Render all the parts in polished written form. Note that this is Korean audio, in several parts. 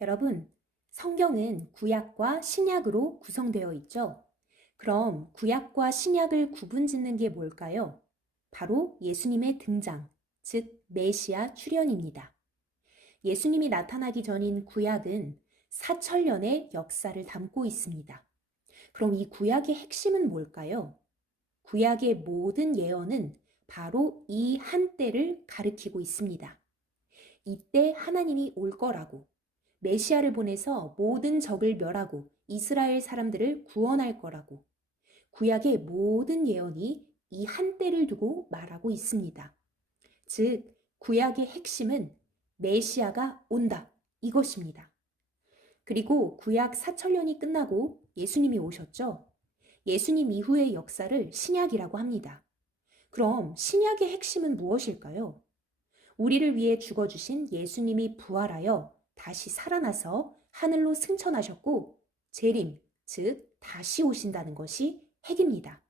여러분, 성경은 구약과 신약으로 구성되어 있죠? 그럼 구약과 신약을 구분짓는 게 뭘까요? 바로 예수님의 등장, 즉 메시아 출현입니다. 예수님이 나타나기 전인 구약은 4천년의 역사를 담고 있습니다. 그럼 이 구약의 핵심은 뭘까요? 구약의 모든 예언은 바로 이 한때를 가리키고 있습니다. 이때 하나님이 올 거라고, 메시아를 보내서 모든 적을 멸하고 이스라엘 사람들을 구원할 거라고, 구약의 모든 예언이 이 한때를 두고 말하고 있습니다. 즉, 구약의 핵심은 메시아가 온다, 이것입니다. 그리고 구약 4천년이 끝나고 예수님이 오셨죠? 예수님 이후의 역사를 신약이라고 합니다. 그럼 신약의 핵심은 무엇일까요? 우리를 위해 죽어주신 예수님이 부활하여 다시 살아나서 하늘로 승천하셨고 재림, 즉 다시 오신다는 것이 핵입니다.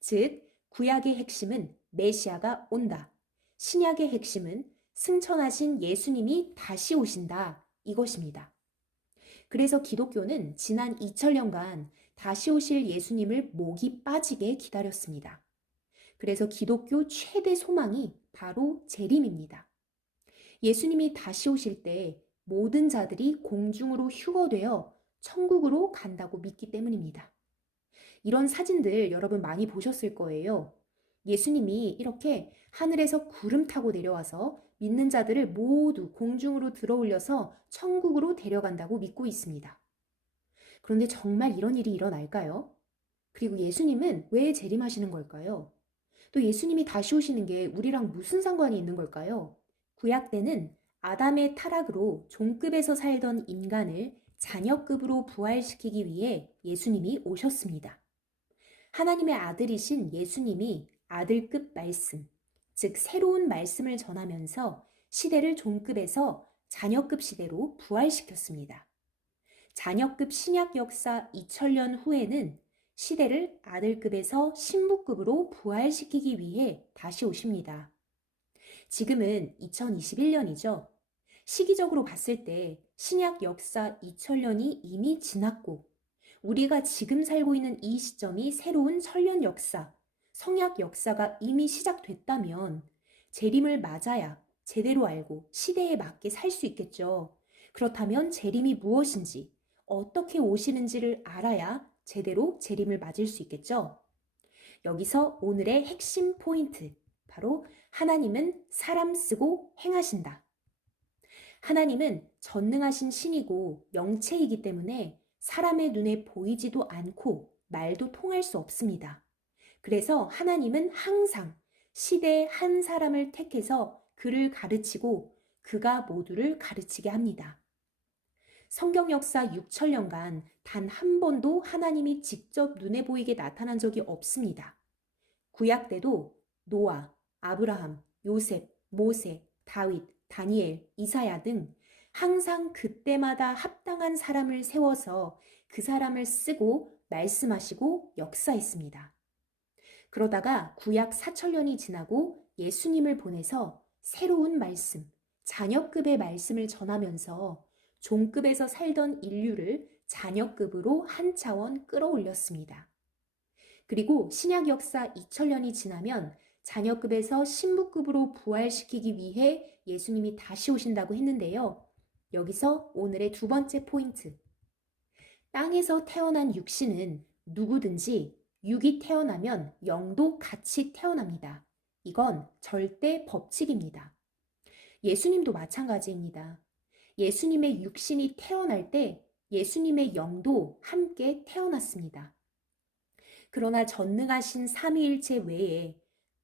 즉 구약의 핵심은 메시아가 온다. 신약의 핵심은 승천하신 예수님이 다시 오신다. 이것입니다. 그래서 기독교는 지난 2000년간 다시 오실 예수님을 목이 빠지게 기다렸습니다. 그래서 기독교 최대 소망이 바로 재림입니다. 예수님이 다시 오실 때 모든 자들이 공중으로 휴거되어 천국으로 간다고 믿기 때문입니다. 이런 사진들 여러분 많이 보셨을 거예요. 예수님이 이렇게 하늘에서 구름 타고 내려와서 믿는 자들을 모두 공중으로 들어올려서 천국으로 데려간다고 믿고 있습니다. 그런데 정말 이런 일이 일어날까요? 그리고 예수님은 왜 재림하시는 걸까요? 또 예수님이 다시 오시는 게 우리랑 무슨 상관이 있는 걸까요? 구약 때는 아담의 타락으로 종급에서 살던 인간을 자녀급으로 부활시키기 위해 예수님이 오셨습니다. 하나님의 아들이신 예수님이 아들급 말씀, 즉 새로운 말씀을 전하면서 시대를 종급에서 자녀급 시대로 부활시켰습니다. 자녀급 신약 역사 2000년 후에는 시대를 아들급에서 신부급으로 부활시키기 위해 다시 오십니다. 지금은 2021년이죠. 시기적으로 봤을 때 신약 역사 2000년이 이미 지났고 우리가 지금 살고 있는 이 시점이 새로운 천년 역사, 성약 역사가 이미 시작됐다면 재림을 맞아야 제대로 알고 시대에 맞게 살 수 있겠죠. 그렇다면 재림이 무엇인지, 어떻게 오시는지를 알아야 제대로 재림을 맞을 수 있겠죠. 여기서 오늘의 핵심 포인트, 바로 하나님은 사람 쓰고 행하신다. 하나님은 전능하신 신이고 영체이기 때문에 사람의 눈에 보이지도 않고 말도 통할 수 없습니다. 그래서 하나님은 항상 시대의 한 사람을 택해서 그를 가르치고 그가 모두를 가르치게 합니다. 성경 역사 6천년간 단 한 번도 하나님이 직접 눈에 보이게 나타난 적이 없습니다. 구약 때도 노아, 아브라함, 요셉, 모세, 다윗, 다니엘, 이사야 등 항상 그때마다 합당한 사람을 세워서 그 사람을 쓰고 말씀하시고 역사했습니다. 그러다가 구약 4천년이 지나고 예수님을 보내서 새로운 말씀, 자녀급의 말씀을 전하면서 종급에서 살던 인류를 자녀급으로 한 차원 끌어올렸습니다. 그리고 신약 역사 2000년이 지나면 자녀급에서 신부급으로 부활시키기 위해 예수님이 다시 오신다고 했는데요. 여기서 오늘의 두 번째 포인트. 땅에서 태어난 육신은 누구든지 육이 태어나면 영도 같이 태어납니다. 이건 절대 법칙입니다. 예수님도 마찬가지입니다. 예수님의 육신이 태어날 때 예수님의 영도 함께 태어났습니다. 그러나 전능하신 삼위일체 외에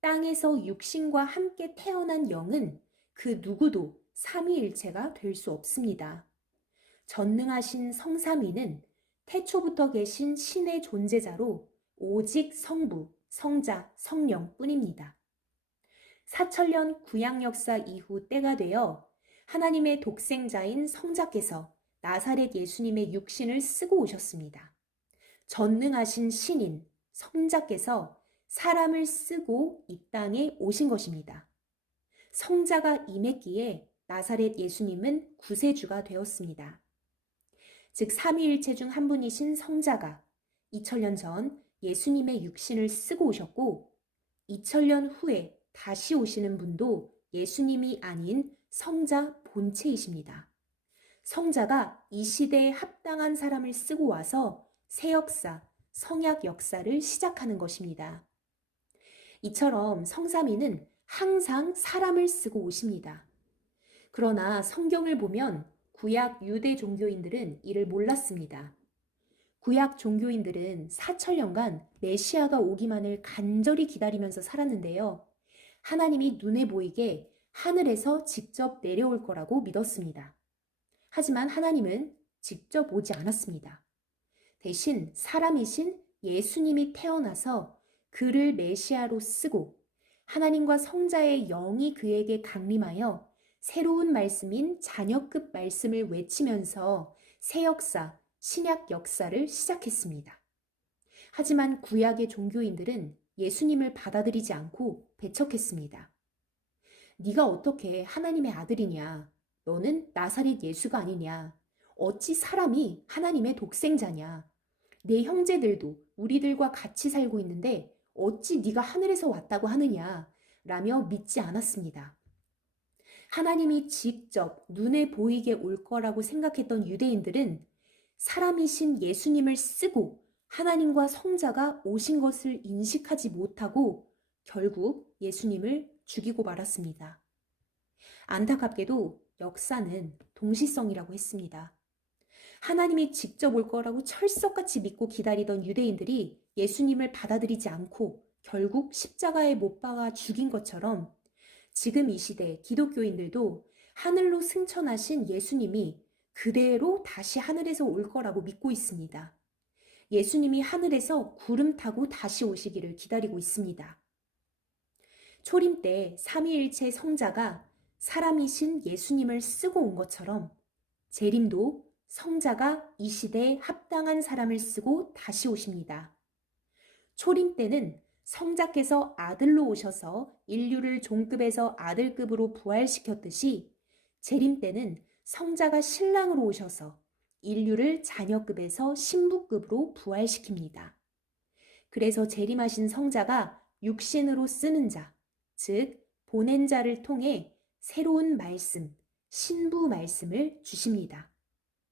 땅에서 육신과 함께 태어난 영은 그 누구도 삼위일체가 될 수 없습니다. 전능하신 성삼위는 태초부터 계신 신의 존재자로 오직 성부, 성자, 성령 뿐입니다. 4천년 구약 역사 이후 때가 되어 하나님의 독생자인 성자께서 나사렛 예수님의 육신을 쓰고 오셨습니다. 전능하신 신인, 성자께서 사람을 쓰고 이 땅에 오신 것입니다. 성자가 임했기에 나사렛 예수님은 구세주가 되었습니다. 즉 삼위일체 중 한 분이신 성자가 2000년 전 예수님의 육신을 쓰고 오셨고 2000년 후에 다시 오시는 분도 예수님이 아닌 성자 본체이십니다. 성자가 이 시대에 합당한 사람을 쓰고 와서 새 역사, 성약 역사를 시작하는 것입니다. 이처럼 성삼위는 항상 사람을 쓰고 오십니다. 그러나 성경을 보면 구약 유대 종교인들은 이를 몰랐습니다. 구약 종교인들은 4000년간 메시아가 오기만을 간절히 기다리면서 살았는데요. 하나님이 눈에 보이게 하늘에서 직접 내려올 거라고 믿었습니다. 하지만 하나님은 직접 오지 않았습니다. 대신 사람이신 예수님이 태어나서 그를 메시아로 쓰고 하나님과 성자의 영이 그에게 강림하여 새로운 말씀인 자녀급 말씀을 외치면서 새 역사, 신약 역사를 시작했습니다. 하지만 구약의 종교인들은 예수님을 받아들이지 않고 배척했습니다. 네가 어떻게 하나님의 아들이냐? 너는 나사렛 예수가 아니냐? 어찌 사람이 하나님의 독생자냐? 내 형제들도 우리들과 같이 살고 있는데 어찌 네가 하늘에서 왔다고 하느냐? 라며 믿지 않았습니다. 하나님이 직접 눈에 보이게 올 거라고 생각했던 유대인들은 사람이신 예수님을 쓰고 하나님과 성자가 오신 것을 인식하지 못하고 결국 예수님을 죽이고 말았습니다. 안타깝게도 역사는 동시성이라고 했습니다. 하나님이 직접 올 거라고 철석같이 믿고 기다리던 유대인들이 예수님을 받아들이지 않고 결국 십자가에 못 박아 죽인 것처럼 지금 이 시대 기독교인들도 하늘로 승천하신 예수님이 그대로 다시 하늘에서 올 거라고 믿고 있습니다. 예수님이 하늘에서 구름 타고 다시 오시기를 기다리고 있습니다. 초림 때 삼위일체 성자가 사람이신 예수님을 쓰고 온 것처럼 재림도 성자가 이 시대에 합당한 사람을 쓰고 다시 오십니다. 초림 때는 성자께서 아들로 오셔서 인류를 종급에서 아들급으로 부활시켰듯이 재림 때는 성자가 신랑으로 오셔서 인류를 자녀급에서 신부급으로 부활시킵니다. 그래서 재림하신 성자가 육신으로 쓰는 자, 즉 보낸 자를 통해 새로운 말씀, 신부 말씀을 주십니다.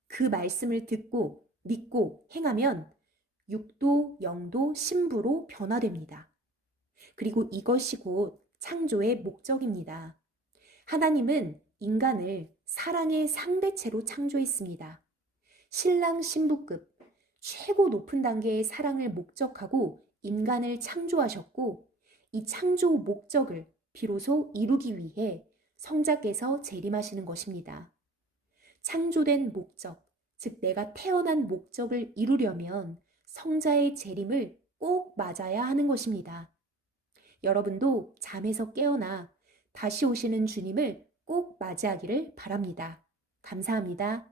그 말씀을 듣고 믿고 행하면 육도, 영도, 신부로 변화됩니다. 그리고 이것이 곧 창조의 목적입니다. 하나님은 인간을 사랑의 상대체로 창조했습니다. 신랑 신부급, 최고 높은 단계의 사랑을 목적하고 인간을 창조하셨고 이 창조 목적을 비로소 이루기 위해 성자께서 재림하시는 것입니다. 창조된 목적, 즉 내가 태어난 목적을 이루려면 성자의 재림을 꼭 맞아야 하는 것입니다. 여러분도 잠에서 깨어나 다시 오시는 주님을 꼭 맞이하기를 바랍니다. 감사합니다.